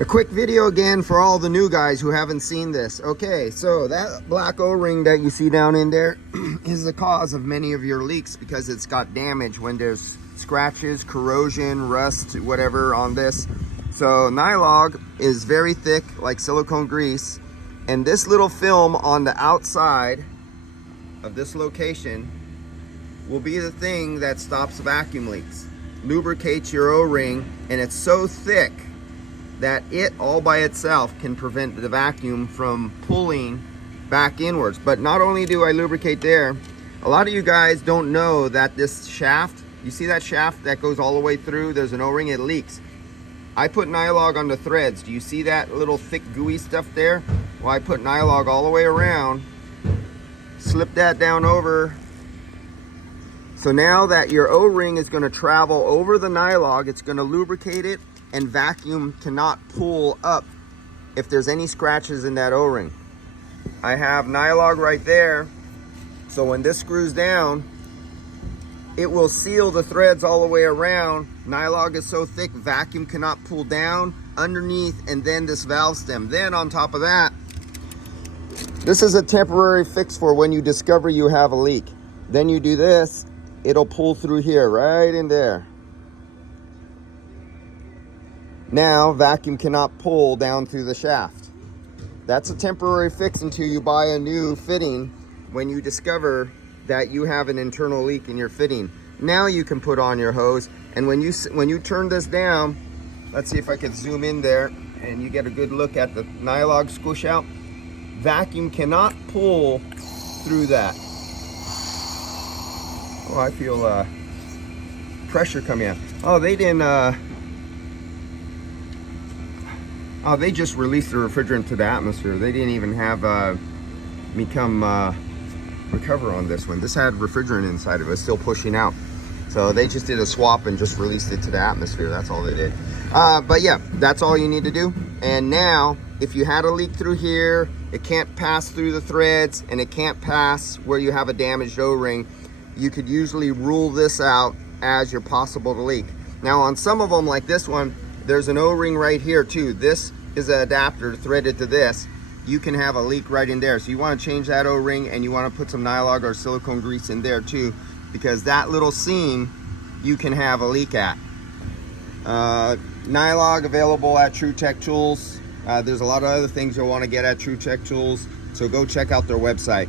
A quick video again for all the new guys who haven't seen this. Okay, so that black O-ring that you see down in there is the cause of many of your leaks because it's got damage when there's scratches, corrosion, rust, whatever on this. So NYLOG is very thick like silicone grease, and this little film on the outside of this location will be the thing that stops vacuum leaks, lubricates your O-ring, and it's so thick that it all by itself can prevent the vacuum from pulling back inwards. But not only do I lubricate there, a lot of you guys don't know that this shaft, you see that shaft that goes all the way through, there's an O-ring, it leaks. I put NYLOG on the threads. Do you see that little thick gooey stuff there? Well, I put NYLOG all the way around, slip that down over. So now that your O-ring is going to travel over the NYLOG, it's going to lubricate it, and vacuum cannot pull up if there's any scratches in that O-ring. I have NYLOG right there, so when this screws down, it will seal the threads all the way around. NYLOG is so thick, vacuum cannot pull down underneath, and then this valve stem. Then on top of that, this is a temporary fix for when you discover you have a leak. Then you do this, it'll pull through here, right in there. Now vacuum cannot pull down through the shaft. That's a temporary fix until you buy a new fitting when you discover that you have an internal leak in your fitting. Now you can put on your hose, and when you turn this down, let's see if I can zoom in there and you get a good look at the NYLOG squish out. Vacuum cannot pull through that. Oh, I feel pressure coming out. Oh, they didn't oh, they just released the refrigerant to the atmosphere. They didn't even have me come recover on this one. This had refrigerant inside of it, still pushing out. So they just did a swap and just released it to the atmosphere. That's all they did. But yeah, that's all you need to do. And now, if you had a leak through here, it can't pass through the threads, and it can't pass where you have a damaged O-ring, you could usually rule this out as your possible leak. Now on some of them, like this one, there's an O-ring right here too. This is an adapter threaded to this. You can have a leak right in there. So you want to change that O-ring, and you want to put some NYLOG or silicone grease in there too, because that little seam you can have a leak at. NYLOG available at True Tech Tools. There's a lot of other things you'll want to get at True Tech Tools, so go check out their website.